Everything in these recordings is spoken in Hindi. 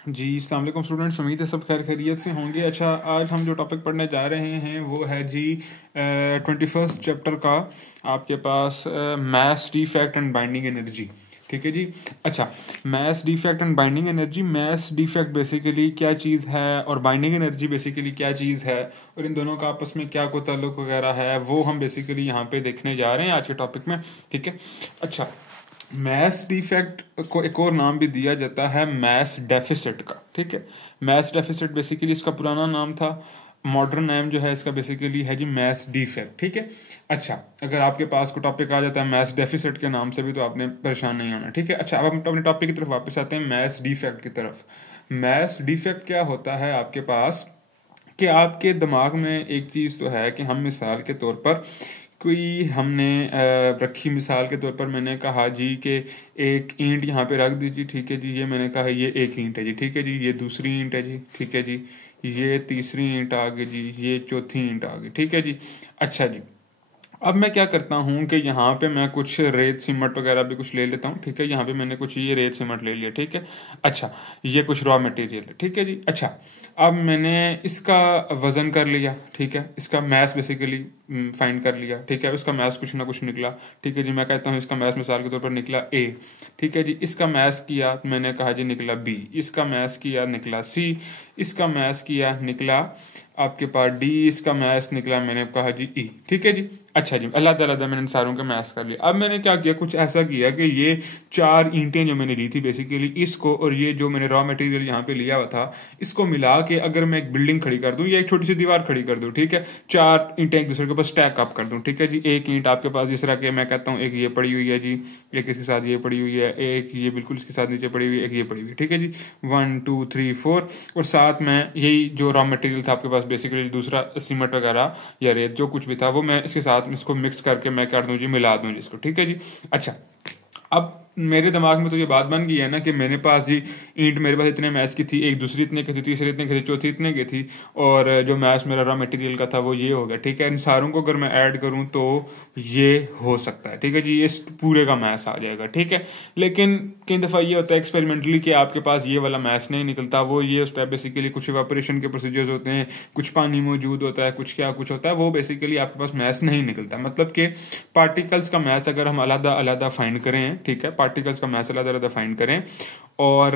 जी अस्सलाम वालेकुम स्टूडेंट्स, उम्मीद है सब खैर खैरियत से होंगे। अच्छा, आज हम जो टॉपिक पढ़ने जा रहे हैं वो है जी 21st चैप्टर का आपके पास mass defect and binding energy. ठीक है जी। अच्छा, mass defect and binding energy. Mass defect basically क्या चीज़ है और बाइंडिंग एनर्जी बेसिकली क्या चीज़ है और इन दोनों का आपस में क्या कोई ताल्लुक वगैरह है वो हम बेसिकली यहाँ पे देखने जा रहे हैं आज के टॉपिक में। ठीक है। अच्छा, मैस डिफेक्ट को एक और नाम भी दिया जाता है मैस डेफिसिट का। ठीक है। मैस डेफिसिट बेसिकली इसका पुराना नाम था, मॉडर्न नेम जो है इसका बेसिकली है जी मैस डिफेक्ट। ठीक है। अच्छा, अगर आपके पास कोई टॉपिक आ जाता है मैस डेफिसिट के नाम से भी तो आपने परेशान नहीं होना। ठीक है। अच्छा, अब हम अपने टॉपिक की तरफ वापस आते हैं, मैस डिफेक्ट की तरफ। मैस डिफेक्ट क्या होता है आपके पास कि आपके दिमाग में एक चीज़ तो है कि हम मिसाल के तौर पर कोई हमने रखी, मिसाल के तौर पर मैंने कहा जी कि एक ईंट यहाँ पे रख दीजिए। ठीक है जी, ये मैंने कहा ये एक ईंट है जी। ठीक है जी, ये दूसरी ईंट है जी। ठीक है जी, ये तीसरी ईंट आ गई जी, ये चौथी ईंट आ गई। ठीक है जी। अच्छा जी, अब मैं क्या करता हूँ कि यहाँ पे मैं कुछ रेत सीमेंट वगैरह भी कुछ ले लेता हूँ। ठीक है, यहाँ पे मैंने कुछ ये रेत सीमेंट ले लिया। ठीक है। अच्छा, ये कुछ रॉ मटेरियल है। ठीक है जी। अच्छा, अब मैंने इसका वजन कर लिया। ठीक है, इसका मैस बेसिकली फाइंड कर लिया। ठीक है, उसका मैस कुछ ना कुछ निकला। ठीक है जी, मैं कहता हूँ इसका मैस मिसाल के तौर पर निकला ए। ठीक है जी, इसका मैस किया मैंने कहा जी निकला बी, इसका मैस किया निकला सी, इसका मैस किया निकला आपके पास डी, इसका मैस निकला मैंने कहा जी ई। ठीक है जी। अच्छा जी, अल्लाह ताला मैंने सारों का मैस कर लिया। अब मैंने क्या किया, कुछ ऐसा किया कि ये चार ईंटें जो मैंने ली थी बेसिकली इसको और ये जो मैंने रॉ मटेरियल यहाँ पे लिया हुआ था इसको मिला के अगर मैं एक बिल्डिंग खड़ी कर दूं या एक छोटी सी दीवार खड़ी कर दूं, ठीक है, चार ईंटें एक दूसरे के ऊपर स्टैक अप कर दूं। ठीक है जी, एक ईंट आपके पास जिस तरह के मैं कहता हूँ एक ये पड़ी हुई है जी, एक इसके साथ ये पड़ी हुई है, एक ये बिल्कुल इसके साथ नीचे पड़ी हुई है, एक ये पड़ी हुई है। ठीक है जी, 1 2 3 4 और साथ में यही जो रॉ मटेरियल था आपके पास बेसिकली दूसरा सीमेंट वगैरह या रेत जो कुछ भी था वो मैं इसके साथ इसको मिक्स करके मैं कर दूं जी, मिला दूं जी इसको। ठीक है जी। अच्छा, अब मेरे दिमाग में तो ये बात बन गई है ना कि मेरे पास जी ईंट मेरे पास इतने मैच की थी, एक दूसरी इतने की थी, तीसरी इतने की थी, चौथी इतने की थी और जो मैच मेरा रॉ मटेरियल का था वो ये हो गया। ठीक है, इन सारों को अगर मैं ऐड करूं तो ये हो सकता है। ठीक है जी, ये पूरे का मैच आ जाएगा। ठीक है, लेकिन कई दफ़ा ये होता है एक्सपेरिमेंटली कि आपके पास ये वाला मैच नहीं निकलता। वो ये उस टाइप बेसिकली कुछ इवेपोरेशन के प्रोसीजर्स होते हैं, कुछ पानी मौजूद होता है, कुछ क्या कुछ होता है, वो बेसिकली आपके पास मैच नहीं निकलता। मतलब कि पार्टिकल्स का मैच अगर हम अलग अलग फाइंड करें, ठीक है, पार्टिकल्स का मैच अलग अलग फाइंड करें और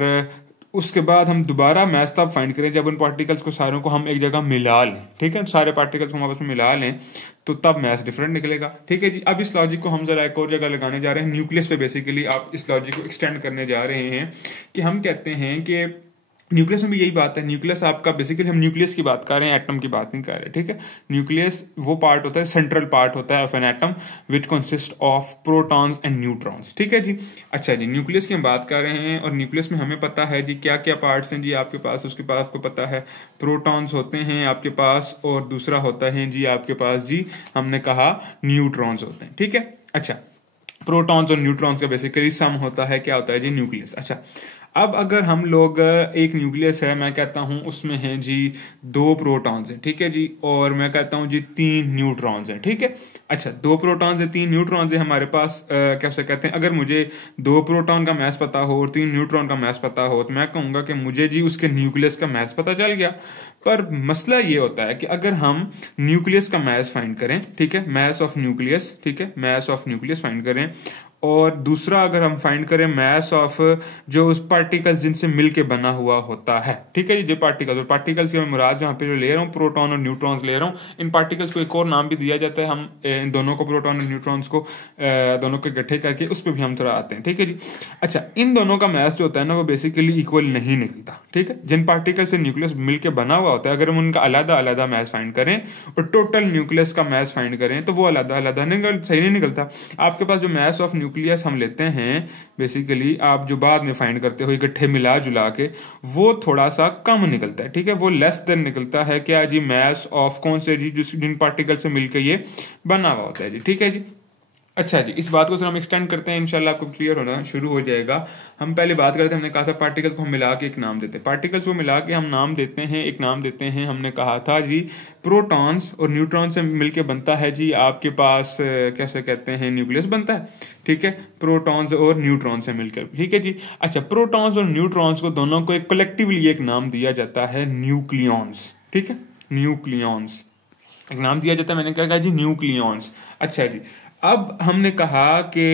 उसके बाद हम दोबारा मैच तब फाइंड करें जब उन पार्टिकल्स को सारों को हम एक जगह मिला लें। ठीक है, सारे पार्टिकल्स को हम आपस में मिला लें तो तब मैच डिफरेंट निकलेगा। ठीक है जी, अब इस लॉजिक को हम जरा एक और जगह लगाने जा रहे हैं, न्यूक्लियस पे बेसिकली आप इस लॉजिक को एक्सटेंड करने जा रहे हैं कि हम कहते हैं कि न्यूक्लियस में भी यही बात है। न्यूक्लियस आपका बेसिकली हम न्यूक्लियस की बात कर रहे हैं, एटम की बात नहीं कर रहे। ठीक है, न्यूक्लियस वो पार्ट होता है, सेंट्रल पार्ट होता है of an atom which consist of protons and neutrons. ठीक है जी। अच्छा जी, न्यूक्लियस की हम बात कर रहे हैं और न्यूक्लियस में हमें पता है जी क्या क्या पार्ट्स हैं जी आपके पास। उसके पास आपको पता है प्रोटॉन्स होते हैं आपके पास और दूसरा होता है जी आपके पास जी हमने कहा न्यूट्रॉन्स होते हैं। ठीक है। अच्छा, प्रोटॉन्स और न्यूट्रॉन्स का बेसिकली सम होता है, क्या होता है जी, न्यूक्लियस। अच्छा, अब अगर हम लोग एक न्यूक्लियस है, मैं कहता हूं उसमें है जी 2 प्रोटॉन्स हैं। ठीक है जी, और मैं कहता हूं जी 3 न्यूट्रॉन्स हैं। ठीक है। अच्छा, 2 प्रोटॉन्स है 3 न्यूट्रॉन्स है हमारे पास। कैसे कहते हैं, अगर मुझे 2 प्रोटॉन का मैस पता हो और 3 न्यूट्रॉन का मैस पता हो तो मैं कहूंगा कि मुझे जी उसके न्यूक्लियस का मैस पता चल गया। पर मसला ये होता है कि अगर हम न्यूक्लियस का मैस फाइंड करें, ठीक है, मैस ऑफ न्यूक्लियस, ठीक है, मैस ऑफ न्यूक्लियस फाइंड करें और दूसरा अगर हम फाइंड करें मैस ऑफ जो उस पार्टिकल्स जिनसे मिलके बना हुआ होता है। ठीक है, ये पार्टिकल्स और पार्टिकल्स के मैं मुराद जहां पे जो ले रहा हूँ प्रोटॉन और न्यूट्रॉन्स ले रहा हूँ। इन पार्टिकल्स को एक और नाम भी दिया जाता है, हम इन दोनों को प्रोटॉन और न्यूट्रॉन्स को दोनों को इकट्ठे करके उस पर भी हम थोड़ा आते हैं। ठीक है जी। अच्छा, इन दोनों का मैस जो होता है ना वो बेसिकली इक्वल नहीं निकलता। ठीक है, जिन पार्टिकल से न्यूक्लियस मिलकर बना हुआ होता है अगर हम उनका अलग अलग मैस फाइंड करें और टोटल न्यूक्लियस का मैस फाइंड करें तो वो अलग अलग सही नहीं निकलता। आपके पास जो मैस ऑफ न्यूक्लियस हम लेते हैं बेसिकली आप जो बाद में फाइंड करते हो इकट्ठे मिला जुला के, वो थोड़ा सा कम निकलता है। ठीक है, वो लेस देन निकलता है क्या जी, मैस ऑफ कौन से जी जिन पार्टिकल से मिलकर ये बना हुआ होता है जी। ठीक है जी। अच्छा जी, इस बात को हम एक्सटेंड करते हैं, इंशाल्लाह आपको क्लियर होना शुरू हो जाएगा। हम पहले बात करते हैं, हमने कहा था पार्टिकल्स को हम मिला के एक नाम देते हैं, पार्टिकल्स को मिला के हम नाम देते हैं, एक नाम देते हैं। हमने कहा था जी प्रोटॉन्स और न्यूट्रॉन से मिलके बनता है जी आपके पास कैसे कहते हैं न्यूक्लियस बनता है, ठीक है, प्रोटॉन्स और न्यूट्रॉन से मिलकर, ठीक है जी। अच्छा, प्रोटॉन्स और न्यूट्रॉन्स को दोनों को एक कलेक्टिवली एक नाम दिया जाता है न्यूक्लियॉन्स, ठीक है, न्यूक्लियॉन्स एक नाम दिया जाता है। मैंने क्या कहा जी, न्यूक्लियॉन्स। अच्छा जी, अब हमने कहा कि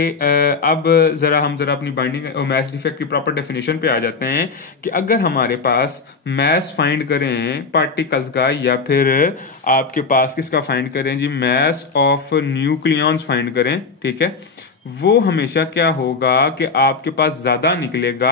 अब हम जरा अपनी बाइंडिंग और मैस डिफेक्ट की प्रॉपर डेफिनेशन पे आ जाते हैं कि अगर हमारे पास मैस फाइंड करें पार्टिकल्स का, या फिर आपके पास किसका फाइंड करें जी, मैस ऑफ न्यूक्लियॉन्स फाइंड करें, ठीक है, वो हमेशा क्या होगा कि आपके पास ज्यादा निकलेगा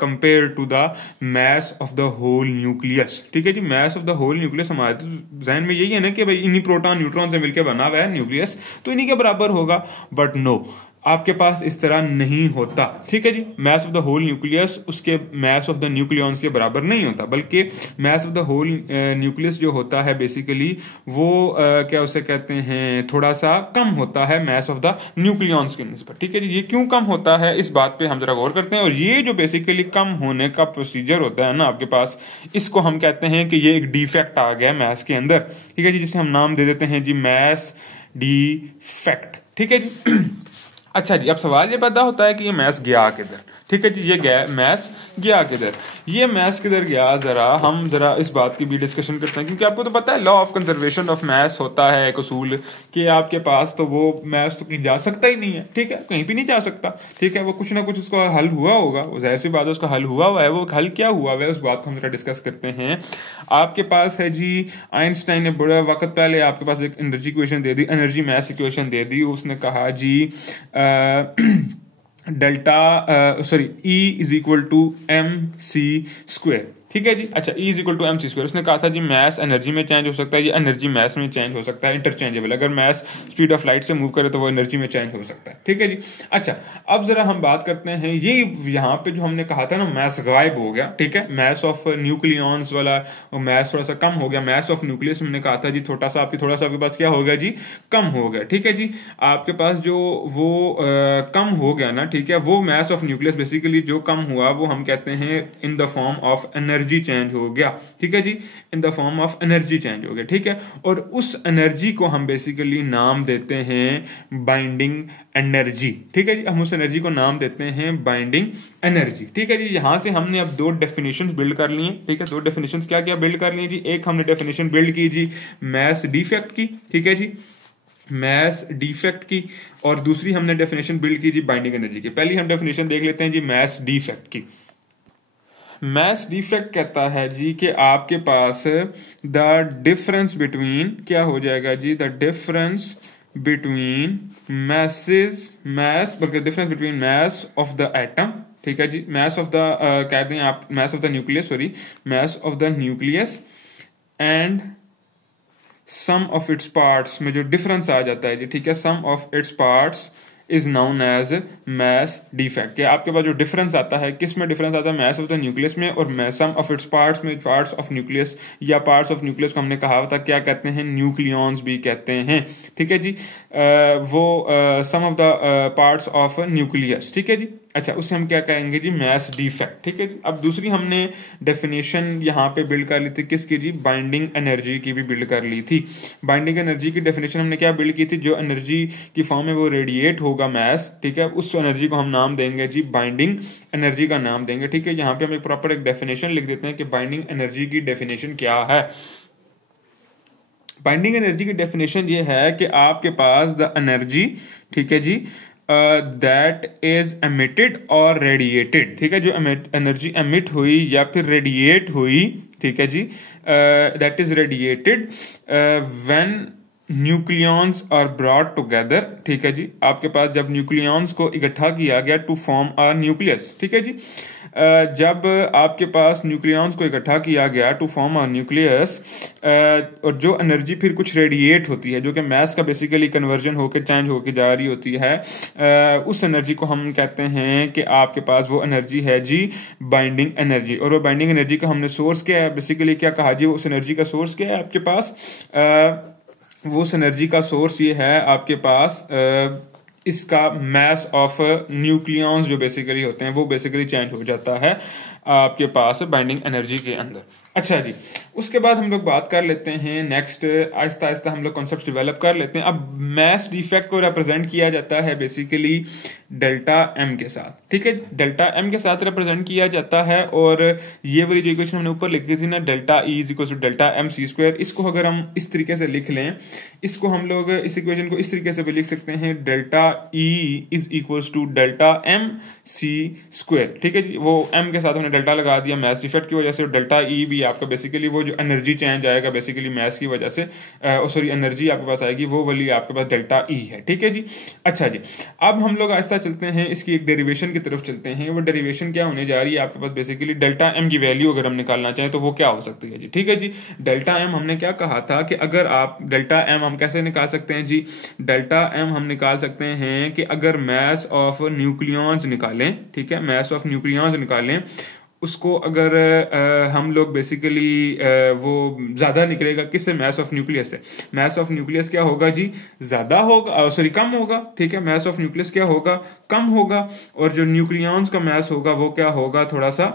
compare to the mass of the whole nucleus, ठीक है जी। Mass of the whole nucleus हमारे जहन में यही है ना कि भाई इन्हीं प्रोटॉन न्यूट्रॉन से मिलकर बना हुआ है न्यूक्लियस, तो इन्हीं के बराबर होगा, बट नो, आपके पास इस तरह नहीं होता, ठीक है जी। Mass of the whole nucleus उसके मैस ऑफ द न्यूक्लियॉन्स के बराबर नहीं होता, बल्कि mass of the whole nucleus जो होता है बेसिकली वो क्या उसे कहते हैं, थोड़ा सा कम होता है मैस ऑफ द न्यूक्लियॉन्स के निस्बत, ठीक है जी। ये क्यों कम होता है, इस बात पे हम जरा गौर करते हैं। और ये जो बेसिकली कम होने का प्रोसीजर होता है ना आपके पास, इसको हम कहते हैं कि ये एक डिफेक्ट आ गया मैस के अंदर, ठीक है जी, जिसे हम नाम दे देते हैं जी मैस डिफेक्ट, ठीक है जी। अच्छा जी, अब सवाल ये पैदा होता है कि ये मैस गया किधर, ठीक है जी, ये मैस गया किधर, ये मैस किधर गया, हम जरा इस बात की भी डिस्कशन करते हैं, क्योंकि आपको तो पता है law of conservation of mass होता है एक उसूल कि आपके पास तो वो मैस तो कहीं जा सकता ही नहीं है, ठीक है, कहीं भी नहीं जा सकता, ठीक है, वो कुछ ना कुछ उसका हल हुआ होगा, वो जाहिर सी बात है उसका हल हुआ है, वो हल क्या हुआ है उस बात को हम जरा डिस्कस करते हैं। आपके पास है जी आइंस्टाइन ने बड़ा वक्त पहले आपके पास एक एनर्जी इक्वेशन दे दी, एनर्जी मैस इक्वेशन दे दी, उसने कहा जी delta E is equal to mc², ठीक है जी। अच्छा, E is equal to mc², उसने कहा था जी मैस एनर्जी में चेंज हो सकता है, ये एनर्जी मैस में चेंज हो सकता है, इंटरचेंजेबल, अगर मैस स्पीड ऑफ लाइट से मूव करे तो वो एनर्जी में चेंज हो सकता है, ठीक है जी। अच्छा, अब जरा हम बात करते हैं, ये यहाँ पे जो हमने कहा था ना मैस गायब हो गया, ठीक है, मैस ऑफ न्यूक्लियॉन्स वाला मैस थोड़ा सा कम हो गया, मैस ऑफ न्यूक्लियस हमने कहा था जी थोड़ा सा आपके पास क्या हो गया जी, कम हो गया, ठीक है जी। आपके पास जो वो कम हो गया ना, ठीक है, वो मैस ऑफ न्यूक्लियस बेसिकली जो कम हुआ वो हम कहते हैं in the form of energy change हो गया, ठीक है जी, in the form of energy change हो गया, ठीक है। और उस एनर्जी को हम बेसिकली नाम देते हैं बाइंडिंग एनर्जी, ठीक है जी, हम उस एनर्जी को नाम देते हैं बाइंडिंग एनर्जी, ठीक है जी। यहां से हमने अब दो डेफिनेशंस बिल्ड कर लिए, ठीक है, दो डेफिनेशंस क्या क्या बिल्ड कर लिए जी, एक हमने डेफिनेशन बिल्ड की जी मैस डिफेक्ट की, ठीक है जी, मैस डिफेक्ट की, और दूसरी हमने डेफिनेशन बिल्ड की जी बाइंडिंग एनर्जी की। पहली हम डेफिनेशन देख लेते हैं जी मैस डिफेक्ट की। मैस डिफेक्ट कहता है जी कि आपके पास द डिफरेंस बिटवीन क्या हो जाएगा जी, द डिफरेंस बिटवीन मैस बल्कि difference between mass of the atom, ठीक है जी, मैस ऑफ द कहते हैं आप mass of the nucleus, sorry, mass of the nucleus and some of its parts में जो डिफरेंस आ जाता है जी, ठीक है, some of its parts is known as mass defect. आपके पास जो डिफरेंस आता है, किस में डिफरेंस आता है, मैस ऑफ द न्यूक्लियस में, और सम ऑफ इट्स पार्ट्स में, पार्ट्स ऑफ न्यूक्लियस, या पार्ट्स ऑफ न्यूक्लियस को हमने कहा था क्या कहते हैं, न्यूक्लियॉन्स भी कहते हैं, ठीक है जी, वो some of the parts of nucleus, ठीक है जी। अच्छा, उससे हम क्या कहेंगे जी, मैस डिफेक्ट, ठीक है जी। अब दूसरी हमने डेफिनेशन यहाँ पे बिल्ड कर ली थी किसकी जी, बाइंडिंग एनर्जी की भी बिल्ड कर ली थी। बाइंडिंग एनर्जी की डेफिनेशन हमने क्या बिल्ड की थी, जो एनर्जी की फॉर्म में वो रेडिएट होगा मैस, ठीक है, उस एनर्जी को हम नाम देंगे जी बाइंडिंग एनर्जी का नाम देंगे, ठीक है। यहाँ पे हम एक प्रॉपर एक डेफिनेशन लिख देते हैं कि बाइंडिंग एनर्जी की डेफिनेशन क्या है। बाइंडिंग एनर्जी की डेफिनेशन ये है कि आपके पास द एनर्जी, ठीक है जी, दैट इज एमिटेड और रेडिएटेड, ठीक है, जो एनर्जी एमिट हुई या फिर रेडिएट हुई, ठीक है जी, that is radiated when nucleons are brought together, ठीक है जी, आपके पास जब न्यूक्लियॉन्स को इकट्ठा किया गया टू फॉर्म अ न्यूक्लियस, ठीक है जी, जब आपके पास न्यूक्लियॉन्स को इकट्ठा किया गया टू फॉर्म अ न्यूक्लियस, और जो एनर्जी फिर कुछ रेडिएट होती है, जो कि मैस का बेसिकली कन्वर्जन होकर चेंज होकर जा रही होती है, उस एनर्जी को हम कहते हैं कि आपके पास वो एनर्जी है जी बाइंडिंग एनर्जी। और वो बाइंडिंग एनर्जी का हमने सोर्स क्या है, बेसिकली क्या कहा जी, उस एनर्जी का सोर्स क्या है आपके पास, वो उस एनर्जी का सोर्स ये है आपके पास इसका मैस ऑफ न्यूक्लियॉन्स जो बेसिकली होते हैं वो बेसिकली चेंज हो जाता है आपके पास बाइंडिंग एनर्जी के अंदर। अच्छा जी, उसके बाद हम लोग बात कर लेते हैं नेक्स्ट, आहिस्ता आहिस्ता हम लोग कॉन्सेप्ट डेवलप कर लेते हैं। अब मैस डिफेक्ट को रिप्रेजेंट किया जाता है बेसिकली डेल्टा एम के साथ, ठीक है, डेल्टा एम के साथ रिप्रेजेंट किया जाता है। और ये वाली जो इक्वेशन हमने ऊपर लिखी थी ना, delta E is equal to delta M C square, इसको अगर हम इस तरीके से लिख लें, इसको हम लोग इस इक्वेशन को इस तरीके से भी लिख सकते हैं, delta E is equal to delta M C square, ठीक है जी। वो एम के साथ हमने डेल्टा लगा दिया मैस डिफेक्ट की वजह से, और डेल्टा ई भी आपका बेसिकली वो जो एनर्जी चेंज आएगा बेसिकली मैस की वजह से, सॉरी एनर्जी आपके पास आएगी वो वाली आपके पास डेल्टा ई है, ठीक है जी। अच्छा जी, अब हम लोग आहिस्ता चलते हैं, इसकी एक डेरिवेशन की तरफ चलते हैं। वो डेरिवेशन क्या होने जा रही है आपके पास बेसिकली डेल्टा एम की वैल्यू अगर हम निकालना चाहें तो वो क्या हो सकती है जी, ठीक है जी। डेल्टा एम हमने क्या कहा था कि अगर आप डेल्टा एम हम कैसे निकाल सकते हैं जी, डेल्टा एम हम निकाल सकते हैं कि अगर मैस ऑफ न्यूक्लियॉन्स निकालें, ठीक है, मैस ऑफ न्यूक्लियॉन्स निकालें, उसको अगर हम लोग बेसिकली वो ज्यादा निकलेगा किससे, मैस ऑफ न्यूक्लियस से। मैस ऑफ न्यूक्लियस क्या होगा जी, ज्यादा होगा, सॉरी कम होगा, ठीक है, मैस ऑफ न्यूक्लियस क्या होगा, कम होगा, और जो न्यूक्लियॉन्स का मैस होगा वो क्या होगा, थोड़ा सा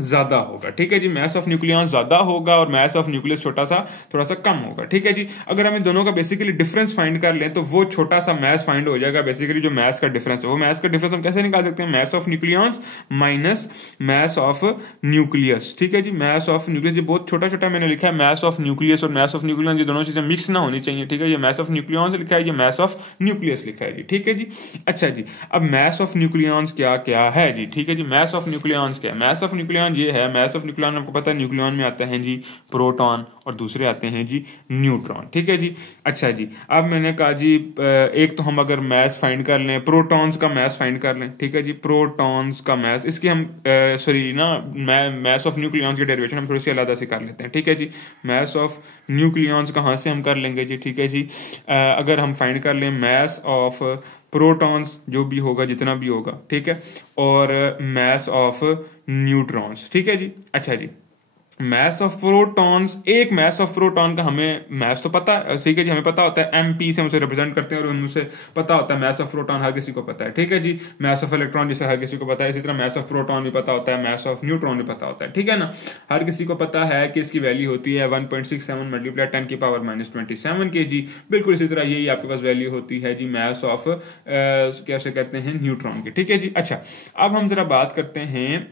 ज्यादा होगा, ठीक है जी। मैस ऑफ न्यूक्लियॉन्स ज्यादा होगा और मैस ऑफ न्यूक्लियस छोटा सा थोड़ा सा कम होगा, ठीक है जी। अगर हम इन दोनों का बेसिकली डिफरेंस फाइंड कर लें तो वो छोटा सा मैस फाइंड हो जाएगा बेसिकली, जो मैस का डिफरेंस है। वो मैस का डिफरेंस हम कैसे निकाल सकते हैं, mass of nucleons minus mass of nucleus, ठीक है जी। मैस ऑफ न्यूक्लियस ये बहुत छोटा छोटा मैंने लिखा है, मैस ऑफ न्यूक्लियस और मैस ऑफ न्यूक्लियॉन्स ये दोनों चीजें मिक्स ना होनी चाहिए, ठीक है। ये मैस ऑफ न्यूक्लियॉन्स लिखा है, ये मैस ऑफ न्यूक्लियस लिखा है जी, ठीक है जी। अच्छा जी, अब मैस ऑफ न्यूक्लियॉन्स क्या क्या है जी, ठीक है जी। मैस ऑफ न्यूक्लियॉन्स क्या है, मैस ऑफ न्यूक्लियॉन ये है, मैस ऑफ न्यूक्लियॉन आपको पता है, न्यूक्लियॉन में आता है जी प्रोटॉन और दूसरे आते हैं जी न्यूट्रॉन, ठीक है जी। अच्छा जी, अब मैंने कहा जी एक तो हम अगर मैस फाइंड कर लें, प्रोटॉन्स का मैस फाइंड कर लें, ठीक है जी, प्रोटॉन्स का मैस, इसकी हम सॉरी ना मैस ऑफ न्यूक्लियॉन्स की डेरिवेशन हम थोड़ी सी अलग से कर लेते हैं, ठीक है जी। मैस ऑफ न्यूक्लियॉन्स कहाँ से हम कर लेंगे जी, ठीक है जी। अगर हम फाइंड कर लें मैस ऑफ प्रोटॉन्स जो भी होगा जितना भी होगा, ठीक है, और मैस ऑफ न्यूट्रॉन्स, ठीक है जी। अच्छा जी, मैस ऑफ प्रोटॉन्स, एक मैस ऑफ प्रोटॉन का हमें मैस तो पता है, ठीक है जी, हमें पता होता है एमपी से हम उसे रिप्रेजेंट करते हैं और उनसे पता होता है मैस ऑफ प्रोटॉन हर किसी को पता है, ठीक है जी। मैस ऑफ इलेक्ट्रॉन जिसे हर किसी को पता है, इसी तरह मैस ऑफ प्रोटॉन भी पता होता है, मैस ऑफ न्यूट्रॉन भी पता होता है, ठीक है ना। हर किसी को पता है कि इसकी वैल्यू होती है 1.67 मल्टीप्लाई 10 की पावर -27 kg। बिल्कुल इसी तरह यही आपके पास वैल्यू होती है जी मैस ऑफ कैसे कहते हैं न्यूट्रॉन की, ठीक है जी। अच्छा, अब हम जरा बात करते हैं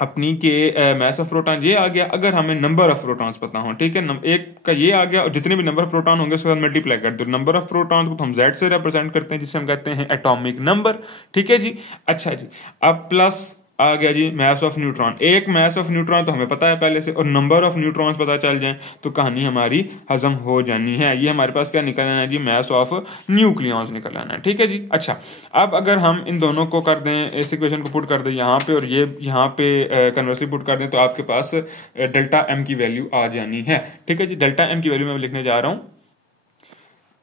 अपनी के मैस ऑफ प्रोटॉन ये आ गया, अगर हमें नंबर ऑफ प्रोटॉन्स पता हो, ठीक है, एक का ये आ गया और जितने भी नंबर ऑफ प्रोटॉन होंगे उसके साथ मल्टीप्लाई कर दो। नंबर ऑफ प्रोटॉन को तो हम जेड से रिप्रेजेंट करते हैं जिसे हम कहते हैं एटॉमिक नंबर, ठीक है जी। अच्छा जी, अब प्लस आ गया जी मैस ऑफ न्यूट्रॉन, एक मैस ऑफ न्यूट्रॉन तो हमें पता है पहले से, और नंबर ऑफ न्यूट्रॉन्स पता चल जाए तो कहानी हमारी हजम हो जानी है। ये हमारे पास क्या निकल आना है जी, मैस ऑफ न्यूक्लियॉन्स निकल आना है, ठीक है जी। अच्छा, अब अगर हम इन दोनों को कर दें, इस इक्वेशन को पुट कर दें यहाँ पे और ये यहाँ पे कन्वर्सली पुट कर दें तो आपके पास डेल्टा एम की वैल्यू आ जानी है, ठीक है जी। डेल्टा एम की वैल्यू मैं लिखने जा रहा हूं,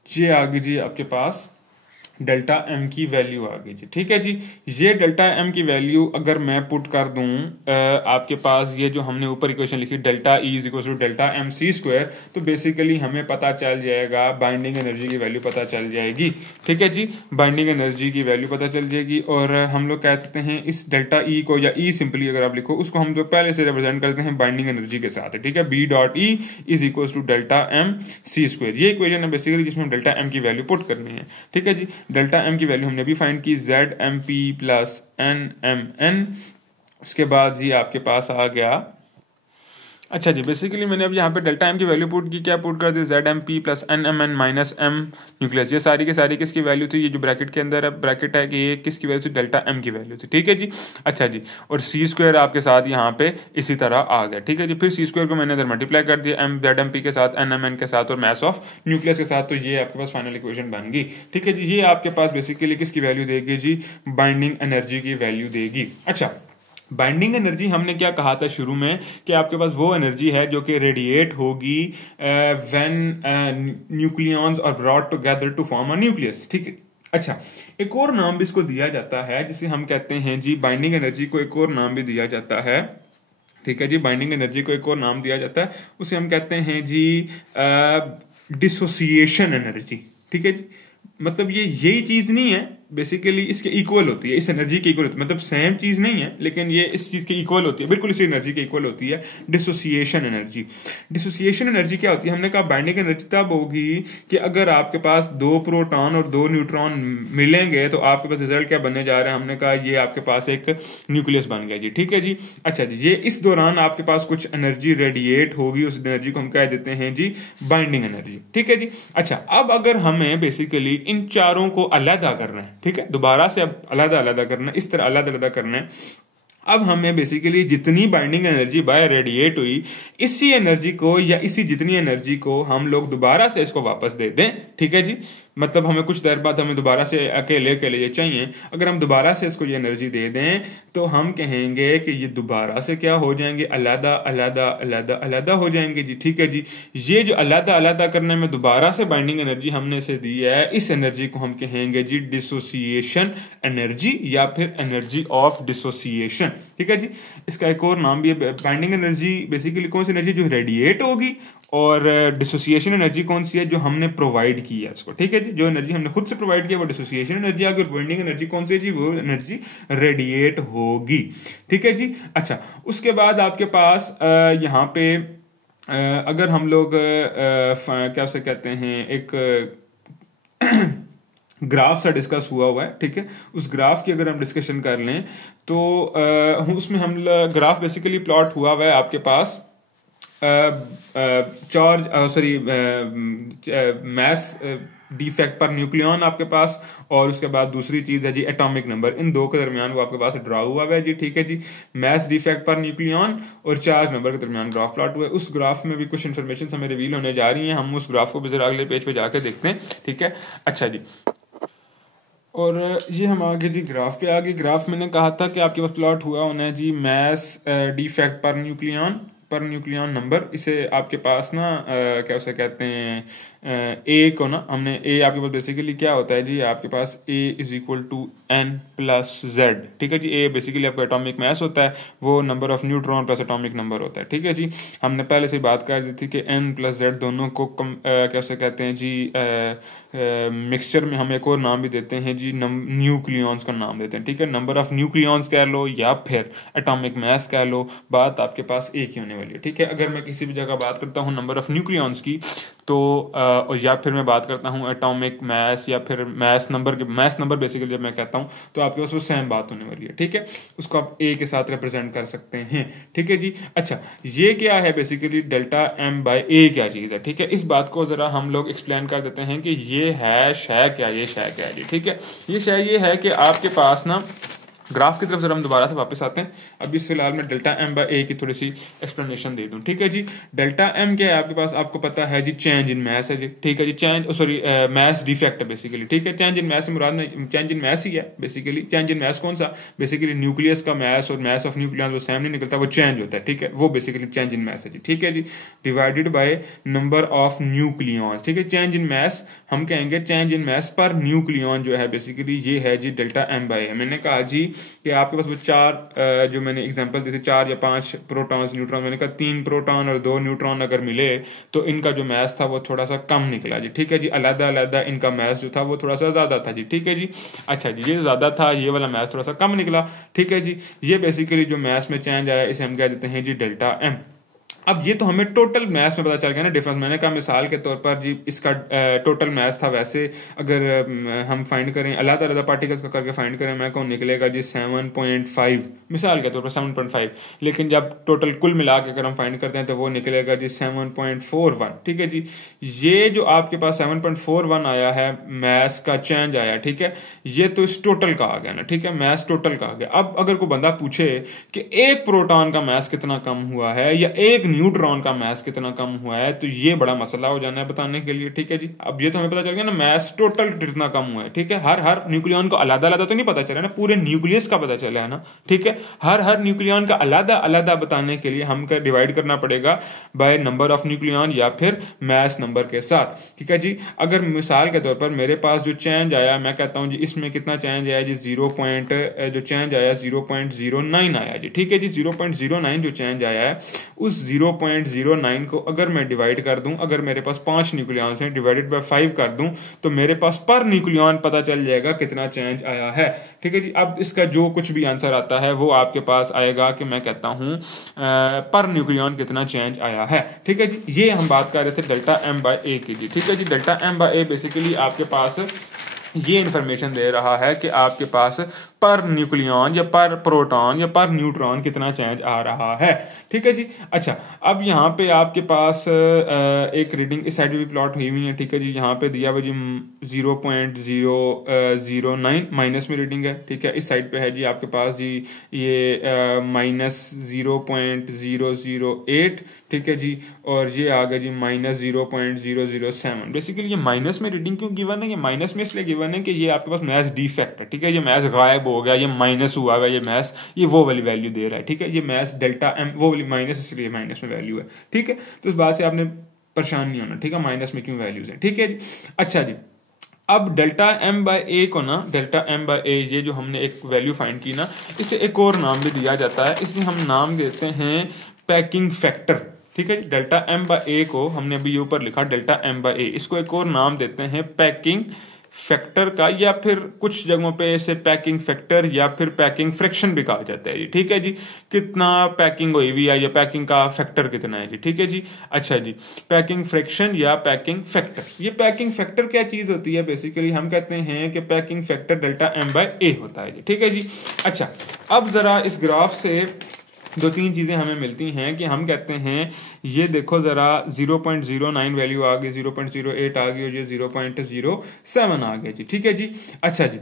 ये आ गई जी आपके पास डेल्टा एम की वैल्यू आ गई जी, ठीक है जी। ये डेल्टा एम की वैल्यू अगर मैं पुट कर दूं आपके पास, ये जो हमने ऊपर इक्वेशन लिखी delta E is equal to delta M C square, तो बेसिकली हमें पता चल जाएगा बाइंडिंग एनर्जी की वैल्यू पता चल जाएगी, ठीक है जी। बाइंडिंग एनर्जी की वैल्यू पता चल जाएगी और हम लोग कह सकते हैं इस डेल्टा ई को, या ई सिंपली अगर आप लिखो उसको हम लोग पहले से रिप्रेजेंट करते हैं बाइंडिंग एनर्जी के साथ, ठीक है। B dot E is equal to delta M C square, ये इक्वेशन है बेसिकली जिसमें हम डेल्टा एम की वैल्यू पुट करनी है, ठीक है जी। डेल्टा एम की वैल्यू हमने भी फाइंड की Z M P plus N M N, उसके बाद जी आपके पास आ गया। अच्छा जी, बेसिकली मैंने अब यहाँ पे डेल्टा एम की वैल्यू पुट की, क्या पुट कर दी, Z M P plus N M N minus M nucleus, ये सारी की सारी किसकी वैल्यू थी, ये जो ब्रैकेट के अंदर है ब्रैकेट है कि ये किसकी वैल्यू थी, डेल्टा एम की वैल्यू थी, ठीक है जी। अच्छा जी, और सी स्क्वायर आपके साथ यहाँ पे इसी तरह आ गया, ठीक है जी। फिर सी स्क्वायर को मैंने इधर मल्टीप्लाई कर दिया एम जेड एम पी के साथ, एन एम एन के साथ और मैस ऑफ न्यूक्लियस के साथ, तो ये आपके पास फाइनल इक्वेशन बन गई, ठीक है जी। ये आपके पास बेसिकली किसकी वैल्यू देगी जी, बाइंडिंग एनर्जी की वैल्यू देगी। अच्छा, बाइंडिंग एनर्जी हमने क्या कहा था शुरू में कि आपके पास वो एनर्जी है जो कि रेडिएट होगी when nucleons are brought together to form a nucleus, ठीक है। अच्छा, एक और नाम भी इसको दिया जाता है जिसे हम कहते हैं जी, बाइंडिंग एनर्जी को एक और नाम भी दिया जाता है, ठीक है जी। बाइंडिंग एनर्जी को एक और नाम दिया जाता है, उसे हम कहते हैं जी डिसोसिएशन एनर्जी। ठीक है जी, मतलब ये यही चीज नहीं है, बेसिकली इसके इक्वल होती है, इस एनर्जी के इक्वल होती है, मतलब सेम चीज नहीं है लेकिन ये इस चीज के इक्वल होती है, बिल्कुल इसी एनर्जी के इक्वल होती है, डिसोसिएशन एनर्जी। डिसोसिएशन एनर्जी क्या होती है? हमने कहा बाइंडिंग एनर्जी तब होगी कि अगर आपके पास 2 प्रोटॉन और 2 न्यूट्रॉन मिलेंगे तो आपके पास रिजल्ट क्या बनने जा रहा है? हमने कहा ये आपके पास एक न्यूक्लियस बन गया जी। ठीक है जी, अच्छा जी, ये इस दौरान आपके पास कुछ एनर्जी रेडिएट होगी, उस एनर्जी को हम कह देते हैं जी बाइंडिंग एनर्जी। ठीक है जी, अच्छा अब अगर हमें बेसिकली इन चारों को अलग करना है, ठीक है, दोबारा से अब अलग अलग करना है, इस तरह अलग अलग करना है। अब हमें बेसिकली जितनी बाइंडिंग एनर्जी बाय रेडिएट हुई, इसी एनर्जी को या इसी जितनी एनर्जी को हम लोग दोबारा से इसको वापस दे दें। ठीक है जी, मतलब हमें कुछ देर बाद हमें दोबारा से अकेले अकेले ये चाहिए, अगर हम दोबारा से इसको ये एनर्जी दे दें तो हम कहेंगे कि ये दोबारा से क्या हो जाएंगे? अलग अलग अलग अलग हो जाएंगे जी। ठीक है जी, ये जो अलग अलग करने में दोबारा से बाइंडिंग एनर्जी हमने इसे दी है, इस एनर्जी को हम कहेंगे जी डिसोसिएशन एनर्जी या फिर एनर्जी ऑफ डिसोसिएशन। ठीक है जी, इसका एक और नाम भी है। बाइंडिंग एनर्जी बेसिकली कौन सी एनर्जी? जो रेडिएट होगी, और डिसोसिएशन एनर्जी कौन सी है? जो हमने प्रोवाइड की है उसको। ठीक है जी, जो एनर्जी हमने खुद से प्रोवाइड किया वो डिसोसिएशन एनर्जी आ गई, और बाइंडिंग एनर्जी कौन सी है जी? वो एनर्जी रेडिएट होगी। ठीक है जी, अच्छा उसके बाद आपके पास यहाँ पे अगर हम लोग क्या से कहते हैं, एक ग्राफ सा डिस्कस हुआ है, ठीक है, उस ग्राफ की अगर हम डिस्कशन कर लें तो उसमें हम ग्राफ बेसिकली प्लॉट हुआ है आपके पास charge sorry mass defect per nucleon आपके पास, और उसके बाद दूसरी चीज है जी एटॉमिक नंबर। इन दो के दरमियान वो आपके पास ड्रा हुआ है जी। ठीक है जी, मैस डिफेक्ट पर न्यूक्लियन और चार्ज नंबर के दरमियान ग्राफ प्लॉट हुआ है। उस ग्राफ में भी कुछ इन्फॉर्मेशन हमें रिवील होने जा रही है, हम उस ग्राफ को भी जरा अगले पेज पे जाकर देखते हैं। ठीक है, अच्छा जी, और ये हम आगे जी ग्राफ पे आगे। ग्राफ मैंने कहा था कि आपके पास प्लॉट हुआ होना है जी mass defect per nucleon number. इसे आपके पास ना क्या उसे कहते हैं, ए को ना हमने ए आपके पास बेसिकली क्या होता है जी, आपके पास A is equal to N plus Z. ठीक है जी, ए बेसिकली आपका एटॉमिक मास होता है, वो number of neutron plus atomic number होता है। ठीक है जी, हमने पहले से बात कर दी थी कि एन प्लस जेड दोनों को क्या उसे कहते हैं जी मिक्सचर में हम एक और नाम भी देते हैं जी, न्यूक्लियॉन्स का नाम देते हैं। ठीक है, नंबर ऑफ न्यूक्लियॉन्स कह लो या फिर एटॉमिक मास कह लो, बात आपके पास एक ही होने वाली है। ठीक है, अगर मैं किसी भी जगह बात करता हूँ नंबर ऑफ न्यूक्लियॉन्स की तो या फिर मैं बात करता हूँ एटॉमिक मास या फिर मास नंबर बेसिकली जब मैं कहता हूँ तो आपके पास वो सेम बात होने वाली है। ठीक है, उसको आप ए के साथ रिप्रेजेंट कर सकते हैं। ठीक है जी, अच्छा ये क्या है बेसिकली डेल्टा एम बाय ए क्या चीज है? ठीक है, इस बात को जरा हम लोग एक्सप्लेन कर देते हैं कि ये है शय क्या, ये शय क्या है जी। ठीक है, ये शय ये है कि आपके पास ना ग्राफ की तरफ जरा हम दोबारा से वापस आते हैं। अभी फिलहाल मैं डेल्टा एम बाय ए की थोड़ी सी एक्सप्लेनेशन दे दूं। ठीक है जी, डेल्टा एम क्या है आपके पास? आपको पता है जी चेंज इन मैस है जी। ठीक है जी, मैस डिफेक्ट है बेसिकली। ठीक है, चेंज इन मैस से मुराद में चेंज इन मैस ही है बेसिकली। चेंज इन मैस कौन सा? बेसिकली न्यूक्लियस का मैस और मैस ऑफ न्यूक्लियस वो सेम नहीं निकलता, वो चेंज होता है। ठीक है, वो बेसिकली चेंज इन मैस है जी। ठीक है जी, divided by number of nucleons. ठीक है, चेंज इन मैस हम कहेंगे change in mass per nucleon जो है बेसिकली ये है जी डेल्टा एम बाय ए। मैंने कहा जी कि आपके पास वो चार जो मैंने एग्जांपल दी थी, 4 या 5 प्रोटॉन्स न्यूट्रॉन, मैंने कहा 3 प्रोटॉन और 2 न्यूट्रॉन अगर मिले तो इनका जो मैस था वो थोड़ा सा कम निकला जी। ठीक है जी, अलग अलग इनका मैस जो था वो थोड़ा सा ज्यादा था जी। ठीक है जी, अच्छा जी, ये ज्यादा था, ये वाला मैस थोड़ा सा कम निकला। ठीक है जी, ये बेसिकली जो मैस में चेंज आया इसे हम कह देते हैं जी डेल्टा एम। अब ये तो हमें टोटल मैस में पता चल गया ना डिफरेंस। मैंने कहा मिसाल के तौर पर जी इसका टोटल मैस था, वैसे अगर हम फाइंड करें अलग अलग पार्टिकल्स का करके फाइंड करें, मैं कहूँ निकलेगा जी 7.5, मिसाल के तौर पर 7.5, लेकिन जब टोटल कुल मिला के अगर हम फाइंड करते हैं तो वो निकलेगा जी 7.41। ठीक है जी, ये जो आपके पास 7.41 आया है मैस का चेंज आया, ठीक है, ये तो इस टोटल का आ गया ना। ठीक है, मैस टोटल का आ गया। अब अगर कोई बंदा पूछे कि एक प्रोटॉन का मैस कितना कम हुआ है या एक न्यूट्रॉन का मैस कितना कम हुआ है, तो ये बड़ा मसला हो जाना है बताने के लिए। ठीक है जी, अब ये तो हमें पता चल गया ना मैस टोटल कितना कम हुआ है। ठीक है, हर न्यूक्लियन को अलग अलग तो नहीं पता चला ना, पूरे न्यूक्लियस का पता चला है ना। ठीक है, हर न्यूक्लियन का अलग अलग बताने के लिए हमको डिवाइड करना पड़ेगा बाय नंबर ऑफ न्यूक्लियन या फिर मैस नंबर के साथ। ठीक है जी, अगर मिसाल के तौर पर मेरे पास जो चेंज आया, मैं कहता हूं जी इसमें कितना चेंज आया जी, जो चेंज आया 0.09 आया जी। ठीक है जी, 0.09 जो चेंज आया है उस 0.09 को अगर मैं डिवाइड कर दूं, अगर मेरे पास 5 न्यूक्लियॉन्स हैं, डिवाइडेड बाय 5 कर दूं, तो मेरे पास पर न्यूक्लियॉन पता चल जाएगा कितना चेंज आया है। ठीक है जी। अब इसका जो कुछ भी आंसर आता है वो आपके पास आएगा कि मैं कहता हूं पर न्यूक्लियॉन कितना चेंज आया है। ठीक है जी। ये हम बात कर रहे थे डेल्टा एम बाय ए की जी। ठीक है जी। Delta M by A basically आपके पास ये इंफॉर्मेशन दे रहा है कि आपके पास पर न्यूक्लियॉन या पर प्रोटॉन या पर न्यूट्रॉन कितना चेंज आ रहा है। ठीक है जी। अच्छा, अब यहाँ पे आपके पास एक रीडिंग इस साइड भी प्लॉट हुई हुई है। ठीक है जी। यहाँ पे दिया हुआ जी 0.009 माइनस में रीडिंग है। ठीक है। इस साइड पे है जी आपके पास जी ये -0.008। ठीक है जी। और ये आ गया जी -0.007। बेसिकली ये माइनस में रीडिंग क्यों गिवन है? ये माइनस में इसलिए गिवन है कि ये आपके पास मैथ डिफेक्ट है। ठीक है। ये मैथ गायब हो गया, ये माइनस हुआ है, ये मैथ ये वो वाली वैल्यू दे रहा है। ठीक है। ये मैथ डेल्टा एम वो वाली माइनस, इसलिए माइनस में वैल्यू है। ठीक है। तो इस बात से आपने परेशान नहीं होना। ठीक है। माइनस में क्यों वैल्यूज है। ठीक है जी। अच्छा जी, अब डेल्टा एम बाय ए को ना, डेल्टा एम बाय ए ये जो हमने एक वैल्यू फाइंड की ना, इसे एक और नाम भी दिया जाता है। इसे हम नाम देते हैं पैकिंग फैक्टर। ठीक है। डेल्टा एम बाय ए को हमने अभी ये ऊपर लिखा डेल्टा एम बाय ए, इसको एक और नाम देते हैं पैकिंग फैक्टर का, या फिर कुछ जगहों पे इसे पैकिंग फैक्टर या फिर पैकिंग फ्रैक्शन भी कहा जाता है जी। ठीक है जी। कितना पैकिंग हुई हुई है या पैकिंग का फैक्टर कितना है जी। ठीक है जी। अच्छा जी, पैकिंग फ्रैक्शन या पैकिंग फैक्टर। ये पैकिंग फैक्टर क्या चीज होती है? बेसिकली हम कहते हैं कि packing factor delta M by A होता है जी। ठीक है जी। अच्छा, अब जरा इस ग्राफ से दो तीन चीजें हमें मिलती हैं कि हम कहते हैं ये देखो जरा 0.09 वैल्यू आ गई, 0.08 आ गई और ये 0.07 आ गया जी। ठीक है जी। अच्छा जी,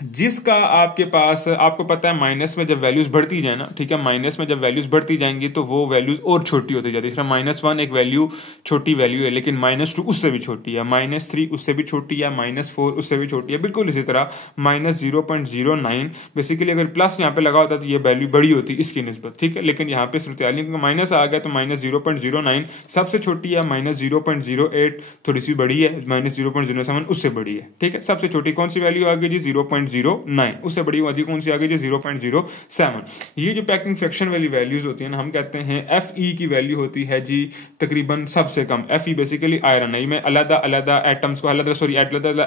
जिसका आपके पास आपको पता है माइनस में जब वैल्यूज बढ़ती जाए ना, ठीक है, माइनस में जब वैल्यूज बढ़ती जाएंगी तो वो वैल्यूज और छोटी होती जाती है। -1 एक वैल्यू छोटी वैल्यू है, लेकिन -2 उससे भी छोटी है, -3 उससे भी छोटी है, -4 उससे भी छोटी है। बिल्कुल इसी तरह -0.09 बेसिकली अगर प्लस यहाँ पे लगा होता तो ये वैल्यू बड़ी होती इसकी निस्बत। ठीक है। लेकिन यहाँ पे सूरत माइनस आ गया तो -0.09 सबसे छोटी है, -0.08 थोड़ी सी बड़ी है, -0.07 उससे बड़ी है। ठीक है। सबसे छोटी कौन सी वैल्यू आ गई जी? 0.09। उससे बड़ी वाली कौन सी आ गई जी? 0.07। ये जो पैकिंग फ्रैक्शन वाली वैल्यूज होती है ना, हम कहते हैं Fe की वैल्यू होती है जी तकरीबन सबसे कम। Fe बेसिकली आयरन है। मैं अलग अलग एटम्स को अलग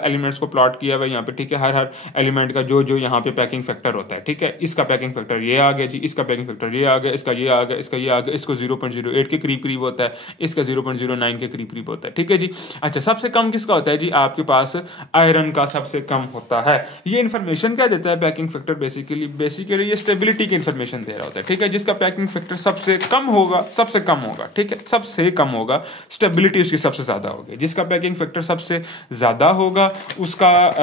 एलिमेंट्स को प्लॉट किया हुआ यहाँ पे। ठीक है। हर एलिमेंट का जो जो यहाँ पे पैकिंग फैक्टर होता है। ठीक है। इसका पैकिंग फैक्टर ये आ गया जी, इसका पैकिंग फैक्टर ये आ गया, इसका ये आ गया, इसका ये आ गया, इसको 0.08 के करीब करीब होता है, इसका 0.09 के करीब करीब होता है। ठीक है जी। अच्छा, सबसे कम किसका होता है जी? आपके पास आयरन का सबसे कम होता है। ये इन्फॉर्मेशन क्या देता है पैकिंग फैक्टर? बेसिकली ये स्टेबिलिटी की इन्फॉर्मेशन दे रहा होता है। ठीक है। जिसका पैकिंग फैक्टर सबसे कम होगा, सबसे कम होगा, ठीक है, सबसे कम होगा, स्टेबिलिटी उसकी सबसे ज्यादा होगी। जिसका पैकिंग फैक्टर सबसे ज्यादा होगा उसका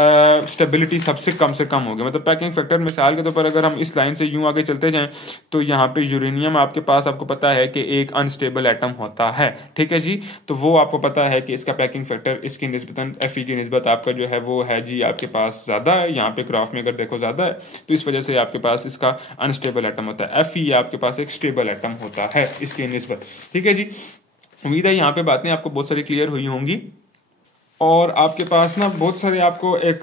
स्टेबिलिटी सबसे कम से कम होगी। मतलब पैकिंग फैक्टर मिसाल के तौर पर अगर हम इस लाइन से यूं आगे चलते जाएं तो यहाँ पे यूरेनियम आपके पास, आपको पता है कि एक अनस्टेबल एटम होता है। ठीक है जी। तो वो आपको पता है कि इसका पैकिंग फैक्टर इसकी निस्बतन Fe की निस्बत आपका जो है वो है जी आपके पास ज्यादा है। यहाँ पे ग्राफ में अगर देखो ज्यादा है तो इस वजह से आपके पास इसका अनस्टेबल एटम होता है। Fe आपके पास एक स्टेबल एटम होता है इसकी निस्बत। ठीक है जी। उम्मीद है यहाँ पे बातें आपको बहुत सारी क्लियर हुई होंगी। और आपके पास ना बहुत सारे आपको एक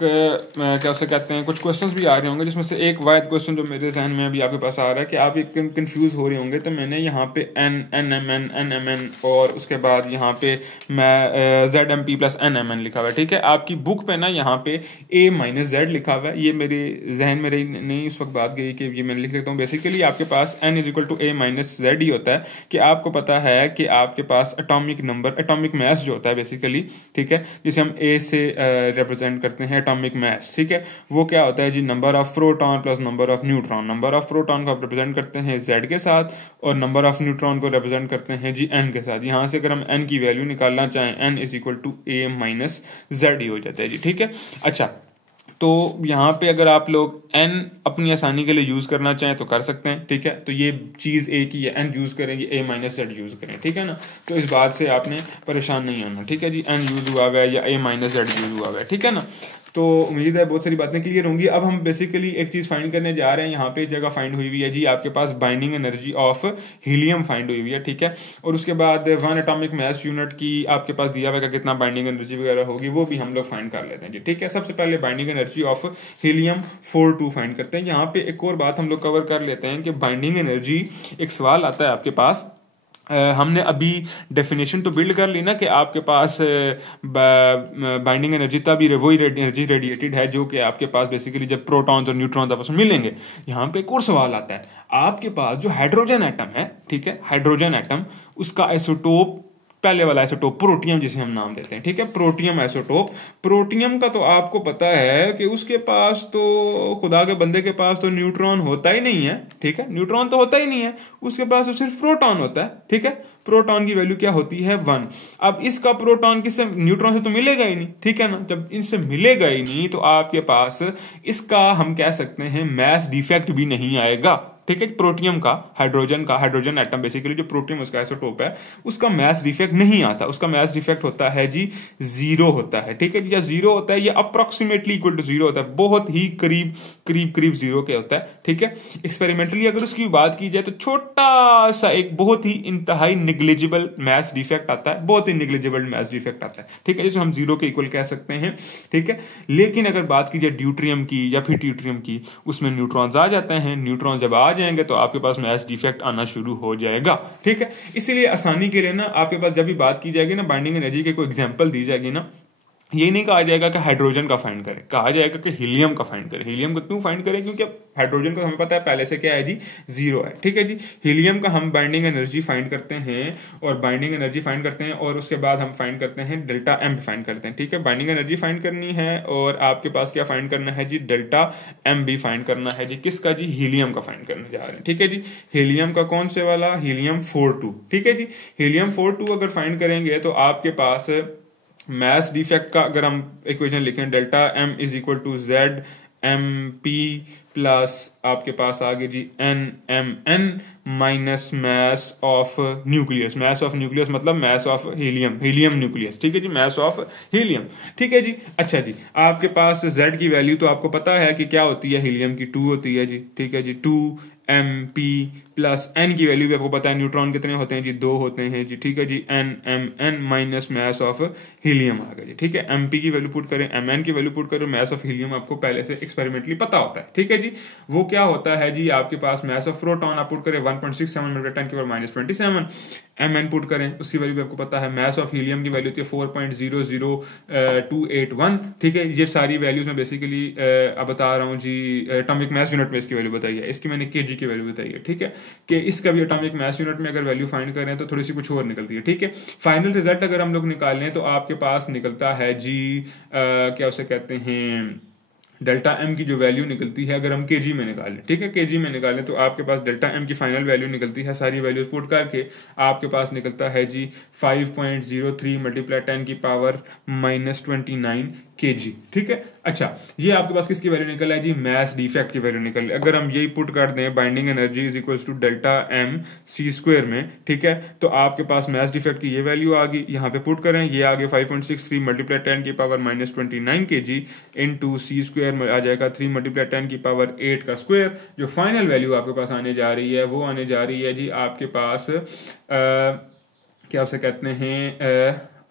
क्या उसे कहते हैं कुछ क्वेश्चंस भी आ रहे होंगे, जिसमें से एक वायद क्वेश्चन जो मेरे जहन में अभी आपके पास आ रहा है कि आप एक कंफ्यूज हो रहे होंगे। तो मैंने यहाँ पे NMN और उसके बाद यहाँ पे मैं ZMP + NMN लिखा हुआ है। ठीक है। आपकी बुक पे ना यहाँ पे A-Z लिखा हुआ है। ये मेरे जहन में नहीं उस वक्त बात गई कि ये मैंने लिख लेता हूँ। बेसिकली आपके पास N = A-Z ही होता है कि आपको पता है कि आपके पास एटॉमिक नंबर, एटॉमिक मास जो होता है बेसिकली, ठीक है, जिसे हम A से रिप्रेजेंट करते हैं एटॉमिक मास। ठीक है। वो क्या होता है जी? Number of proton plus number of neutron. Number of proton को रिप्रेजेंट करते हैं Z के साथ और नंबर ऑफ न्यूट्रॉन को रिप्रेजेंट करते हैं जी N के साथ। यहां से अगर हम N की वैल्यू निकालना चाहें, N = A-Z ही हो जाता है जी। ठीक है। अच्छा, तो यहाँ पे अगर आप लोग n अपनी आसानी के लिए यूज करना चाहें तो कर सकते हैं। ठीक है। तो ये चीज A की है, n यूज करेंगे, A-Z यूज करें। ठीक है ना। तो इस बात से आपने परेशान नहीं होना। ठीक है जी। n यूज हुआ हुआ है या A-Z यूज हुआ हुआ है। ठीक है ना। तो उम्मीद है बहुत सारी बातें क्लियर होंगी। अब हम बेसिकली एक चीज फाइंड करने जा रहे हैं। यहाँ पे जगह फाइंड हुई हुई है जी आपके पास binding energy of helium find हुई हुई है। ठीक है। और उसके बाद 1 एटॉमिक मास यूनिट की आपके पास दिया हुआ कितना बाइंडिंग एनर्जी वगैरह होगी वो भी हम लोग फाइंड कर लेते हैं जी। ठीक है। सबसे पहले binding energy of helium 42 find करते हैं। यहाँ पे एक और बात हम लोग कवर कर लेते हैं कि बाइंडिंग एनर्जी, एक सवाल आता है आपके पास, हमने अभी डेफिनेशन तो बिल्ड कर ली ना कि आपके पास बाइंडिंग एनर्जी तभी वही एनर्जी रेडिएटेड है जो कि आपके पास बेसिकली जब प्रोटॉन्स और न्यूट्रॉन्स आपस में मिलेंगे। यहाँ पे एक और सवाल आता है, आपके पास जो हाइड्रोजन एटम है, ठीक है, हाइड्रोजन एटम, उसका आइसोटोप, पहले वाला आइसोटोप प्रोटियम जिसे हम नाम देते हैं, ठीक है, प्रोटियम आइसोटोप। प्रोटियम का तो आपको पता है कि उसके पास तो खुदा के बंदे के पास तो न्यूट्रॉन होता ही नहीं है, ठीक है, न्यूट्रॉन तो होता ही नहीं है, उसके पास तो सिर्फ प्रोटॉन होता है, ठीक है। प्रोटॉन की वैल्यू क्या होती है 1। अब इसका प्रोटॉन किससे, न्यूट्रॉन से तो मिलेगा ही नहीं, ठीक है ना। जब इनसे मिलेगा ही नहीं तो आपके पास इसका हम कह सकते हैं मैस डिफेक्ट भी नहीं आएगा, ठीक है। प्रोटियम का, हाइड्रोजन एटम बेसिकली जो प्रोटियम उसका आइसोटोप है, उसका मैस डिफेक्ट नहीं आता, उसका मैस डिफेक्ट होता है जी 0 होता है, ठीक है, या 0 होता है, या अप्रोक्सीमेटली इक्वल टू 0 होता है, बहुत ही करीब 0 के होता है, ठीक है। एक्सपेरिमेंटली अगर उसकी बात की जाए तो छोटा सा एक बहुत ही इंतहाई निग्लिजिबल मैस डिफेक्ट आता है, बहुत ही निग्लिजिबल मैस डिफेक्ट आता है, ठीक है, जिसे हम 0 के इक्वल कह सकते हैं, ठीक है। लेकिन अगर बात की जाए ड्यूट्रियम की या फिर ट्यूट्रियम की, उसमें न्यूट्रॉन्स आ जाते हैं, न्यूट्रॉन जब आ जाएंगे तो आपके पास मैस डिफेक्ट आना शुरू हो जाएगा, ठीक है। इसीलिए आसानी के लिए ना आपके पास जब भी बात की जाएगी ना बाइंडिंग एनर्जी के कोई एग्जांपल दी जाएगी ना, ये नहीं कहा जाएगा कि हाइड्रोजन का फाइंड करें, कहा जाएगा कि हीलियम का फाइंड करें। हीलियम को क्यों फाइंड करें, क्योंकि हाइड्रोजन को हमें पता है पहले से क्या है जी 0 है, ठीक है जी। हीलियम का हम बाइंडिंग एनर्जी फाइंड करते हैं, और बाइंडिंग एनर्जी फाइंड करते हैं, और उसके बाद हम फाइंड करते हैं डेल्टा एम फाइंड करते हैं, ठीक है। बाइंडिंग एनर्जी फाइंड करनी है और आपके पास क्या फाइंड करना है जी, डेल्टा एम भी फाइंड करना है जी, किसका जी, हीलियम का फाइंड करने जा रहे हैं, ठीक है जी। हीलियम का कौन से वाला, हीलियम 4-2, ठीक है जी। हीलियम 4-2 अगर फाइंड करेंगे तो आपके पास मैस डिफेक्ट का अगर हम इक्वेशन लिखें, delta M is equal to Z M P plus आपके पास आगे जी N M N minus mass of nucleus. Mass of nucleus मतलब मैस ऑफ हीलियम न्यूक्लियस, ठीक है जी, मैस ऑफ हीलियम, ठीक है जी। अच्छा जी, आपके पास जेड की वैल्यू तो आपको पता है कि क्या होती है, हीलियम की 2 होती है जी, ठीक है जी। 2 एम पी प्लस एन की वैल्यू भी आपको पता है, न्यूट्रॉन कितने होते हैं जी, 2 होते हैं जी, ठीक है जी। N M N minus mass of helium आ गया जी, ठीक है। एम पी की वैल्यू पुट करें, एम एन की वैल्यू पुट करें, मैस ऑफ हीलियम आपको पहले से एक्सपेरिमेंटली पता होता है, ठीक है जी। वो क्या होता है जी, आपके पास मैस ऑफ प्रोटॉन आप पुट करें 1.67 × 10⁻⁻27, एम एन पुट करें, उसकी वैल्यू भी आपको पता है। मैस ऑफ हीलियम की वैल्यू थी 4.00281, ठीक है। ये सारी वैल्यूज मैं बेसिकली बता रहा हूँ जी, एटॉमिक मैस यूनिट में इसकी वैल्यू बताई है, इसकी मैंने केजी की वैल्यू बताई है, ठीक है। कि इसका भी एटॉमिक मैस यूनिट में अगर वैल्यू फाइंड करें तो थोड़ी सी कुछ और निकलती है, ठीक है। फाइनल रिजल्ट अगर हम लोग निकालें तो आपके पास निकलता है जी क्या उसे कहते हैं, डेल्टा एम की जो वैल्यू निकलती है अगर हम केजी में निकालें, ठीक है, केजी में निकालें तो आपके पास डेल्टा एम की फाइनल वैल्यू निकलती है, सारी वैल्यूज पुट करके आपके पास निकलता है जी 5.03 × 10⁻⁻29 kg, ठीक है। अच्छा, ये आपके पास किसकी वैल्यू निकल है जी, मैस डिफेक्ट की वैल्यू निकल है। अगर हम यही पुट कर दें binding energy is equals to delta M C square में, ठीक है, तो आपके पास मैस डिफेक्ट की ये वैल्यू आ गई, यहाँ पे पुट करें, ये आ गया 5.63 × 10⁻⁻29 kg इनटू सी स्क्वायर में आ जाएगा 3 × 10⁸ का स्क्वायर। जो फाइनल वैल्यू आपके पास आने जा रही है वो आने जा रही है जी आपके पास क्या उसे कहते हैं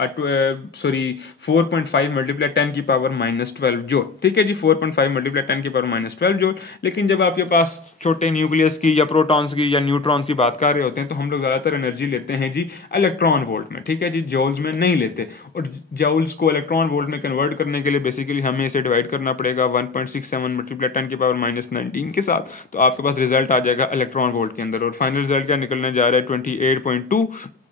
4.5 × 10⁻⁻12 जूल, ठीक है जी, 4.5 × 10⁻⁻12 जूल। लेकिन जब आपके पास छोटे न्यूक्लियस की या प्रोटॉन्स की या न्यूट्रॉन्स की बात कर रहे होते हैं तो हम लोग ज्यादातर एनर्जी लेते हैं जी इलेक्ट्रॉन वोल्ट में, ठीक है जी, जूल्स में नहीं लेते। और जूल्स को इलेक्ट्रॉन वोल्ट में कन्वर्ट करने के लिए बेसिकली हमें इसे डिवाइड करना पड़ेगा 1.67 × 10⁻⁻19 के साथ, तो आपके पास रिजल्ट आ जाएगा इलेक्ट्रॉन वोल्ट के अंदर। और फाइनल रिजल्ट क्या निकलने जा रहा है 28.2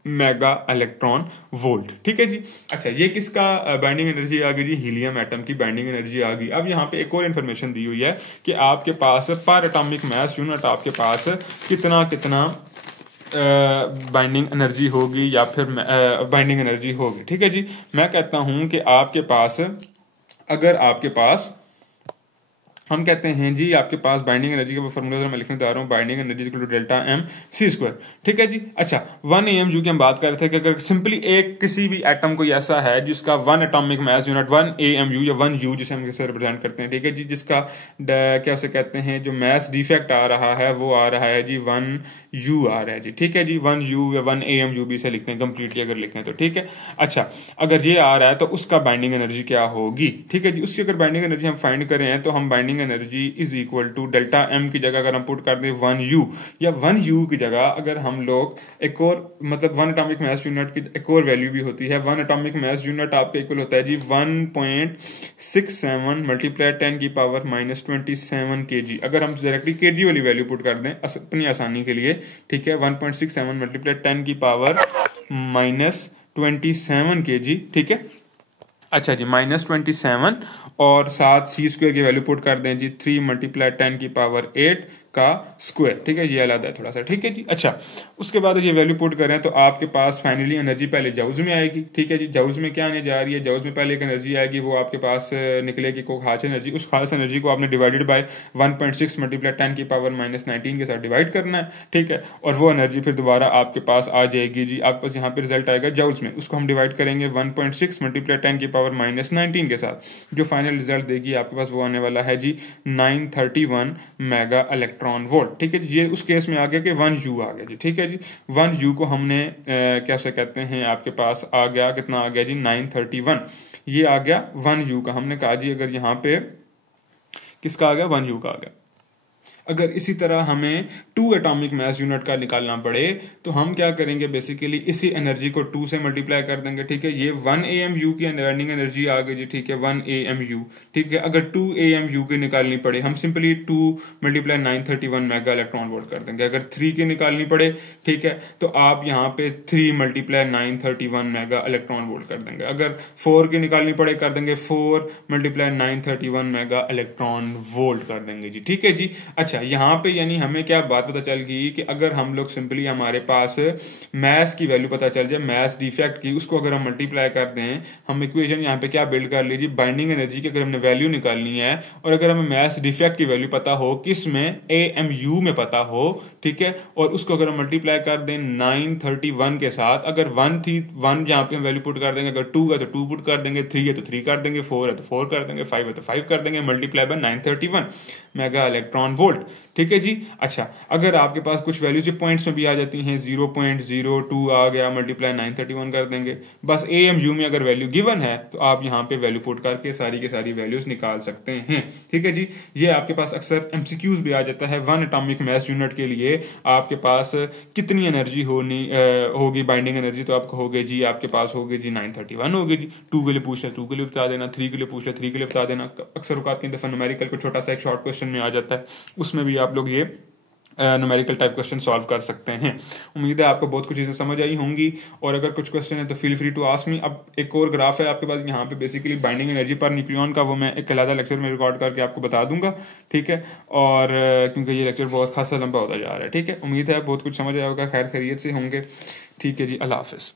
मेगा इलेक्ट्रॉन वोल्ट, ठीक है जी। अच्छा, ये किसका बाइंडिंग एनर्जी आ गई जी, हीलियम एटम की बाइंडिंग एनर्जी आ गई। अब यहाँ पे एक और इन्फॉर्मेशन दी हुई है कि आपके पास पर एटॉमिक मास यूनिट आपके पास कितना बाइंडिंग एनर्जी होगी या फिर बाइंडिंग एनर्जी होगी, ठीक है जी। मैं कहता हूं कि आपके पास अगर आपके पास हम कहते हैं जी आपके पास बाइंडिंग एनर्जी का फॉर्मूला मैं लिखने जा रहा हूं, binding energy equal to delta M C square, ठीक है जी। अच्छा, 1 AMU की हम बात कर रहे थे कि अगर सिंपली एक किसी भी एटम कोई ऐसा है जिसका 1 एटॉमिक मास यूनिट 1 AMU या 1 U जिसे हम इसे रिप्रेजेंट करते हैं, ठीक है जी, जिसका क्या उसे कहते हैं जो मास डिफेक्ट आ रहा है वो आ रहा है जी 1 U आ रहा है जी, ठीक है जी, 1 U या 1 AMU भी इसे लिखते हैं कंप्लीटली अगर लिखें तो, ठीक है। अच्छा, अगर ये आ रहा है तो उसका बाइंडिंग एनर्जी क्या होगी, ठीक है जी। उसकी अगर बाइंडिंग एनर्जी हम फाइंड करें तो हम binding binding energy is equal to delta M की जगह अगर हम पुट कर दें 1U, या 1U की जगह अगर हम लोग एक और मतलब 1 एटॉमिक मास यूनिट की एक और वैल्यू भी होती है। 1 एटॉमिक मास यूनिट आपका इक्वल होता है जी 1.67 मल्टीप्लाई 10 की पावर -27 kg। अगर हम डायरेक्टली kg वाली वैल्यू पुट कर दें अपनी आसानी के लिए, ठीक है, 1.67 मल्टीप्लाई 10 की पावर -27 kg, ठीक है। अच्छा जी, -27 और साथ सी स्क्वायर की वैल्यू पुट कर दें जी 3 मल्टीप्लाई 10 की पावर 8 का स्क्वायर, ठीक है, ये अलग है थोड़ा सा, ठीक है जी। अच्छा, उसके बाद ये वैल्यू पुट करें तो आपके पास फाइनली एनर्जी पहले जाउज में आएगी, ठीक है जी। जाउज में क्या आने जा रही है, जाउज में पहले एक एनर्जी आएगी, वो आपके पास निकलेगी कोई खास एनर्जी। उस खास एनर्जी को आपने डिवाइडेड बाय 1.6 मल्टीप्लाई 10 की पावर -19 के साथ डिवाइड करना है, ठीक है, और वो एनर्जी फिर दोबारा आपके पास आ जाएगी जी। आपके पास यहाँ पे रिजल्ट आएगा जाउज में, उसको हम डिवाइड करेंगे 1.6 मल्टीप्लाई 10 की पावर -19 के साथ। जो फाइनल रिजल्ट देगी आपके पास वो आने वाला है जी 931 मेगा इलेक्ट्रॉन वोल्ट, ठीक है। ये उस केस में आ गया कि 1U आ गया जी, ठीक है जी। 1U को हमने कैसे कहते हैं, आपके पास आ गया कितना आ गया जी 931, ये आ गया 1U का। हमने कहा जी अगर यहाँ पे किसका आ गया, 1U का आ गया। अगर इसी तरह हमें 2 एटॉमिक मास यूनिट का निकालना पड़े तो हम क्या करेंगे, बेसिकली इसी एनर्जी को 2 से मल्टीप्लाई कर देंगे, ठीक है। ये 1 AMU की अर्निंग एनर्जी आ गई जी, ठीक है, 1 AMU, ठीक है। अगर 2 AMU की निकालनी पड़े हम simply 2 multiply 931 mega electron volt कर देंगे। अगर 3 की निकालनी पड़े, ठीक है, तो आप यहाँ पे 3 मल्टीप्लाई 931 मेगा इलेक्ट्रॉन वोल्ट कर देंगे। अगर 4 की निकालनी पड़े कर देंगे 4 मल्टीप्लाई 931 मेगा इलेक्ट्रॉन वोल्ट कर देंगे जी, ठीक है जी। अच्छा, यहाँ पे यानी हमें क्या बात पता चल गई कि अगर हम लोग सिंपली हमारे पास मैस की वैल्यू पता चल जाए, मैस डिफेक्ट की, उसको अगर हम मल्टीप्लाई कर दें, हम इक्वेशन यहाँ पे क्या बिल्ड कर लीजिए, बाइंडिंग एनर्जी की अगर हमने वैल्यू निकालनी है और अगर हमें मैस डिफेक्ट की वैल्यू पता हो, किस में, AMU में पता हो, ठीक है, और उसको अगर हम मल्टीप्लाई कर दें 931 के साथ, अगर 1 थी 1 यहाँ पे हम वैल्यू पुट कर देंगे, अगर 2 है तो 2 पुट कर देंगे, 3 है तो 3 कर देंगे, 4 है तो 4 कर देंगे, 5 है तो 5 कर देंगे, multiply by 931 mega electron volt, ठीक है जी। अच्छा, अगर आपके पास कुछ वैल्यूज पॉइंट्स में भी आ जाती हैं, 0.02 आ गया, मल्टीप्लाई 931 कर देंगे, बस AMU में अगर वैल्यू गिवन है तो आप यहाँ पे वैल्यू पुट करके सारी की सारी वैल्यूज निकाल सकते हैं, ठीक है जी। ये आपके पास अक्सर MCQs भी आ जाता है, 1 एटॉमिक मास यूनिट के लिए आपके पास कितनी एनर्जी होगी बाइंडिंग एनर्जी, तो आप कहोगे जी आपके पास होगी जी 931 होगी जी। 2 के लिए पूछ ले 2 के लिए बता देना, 3 के लिए पूछ ले 3 के लिए बता देना। अक्सर औकात के दफा न्यूमेरिकल को छोटा सा एक शॉर्ट क्वेश्चन में आ जाता है, उसमें भी आप लोग ये न्यूमेरिकल टाइप क्वेश्चन सॉल्व कर सकते हैं। उम्मीद है आपको बहुत कुछ चीजें समझ आई होंगी, और अगर कुछ क्वेश्चन है तो feel free to ask me. अब एक और ग्राफ है आपके पास यहाँ पे, बेसिकली बाइंडिंग एनर्जी पर न्यूक्लियन का, वो मैं एक अलग लेक्चर में रिकॉर्ड करके आपको बता दूंगा, ठीक है। और क्योंकि ये लेक्चर बहुत खासा लंबा होता जा रहा है, ठीक है। उम्मीद है बहुत कुछ समझ आया होगा, खैर खैरियत से होंगे, ठीक है जी। अल्लाह हाफिज।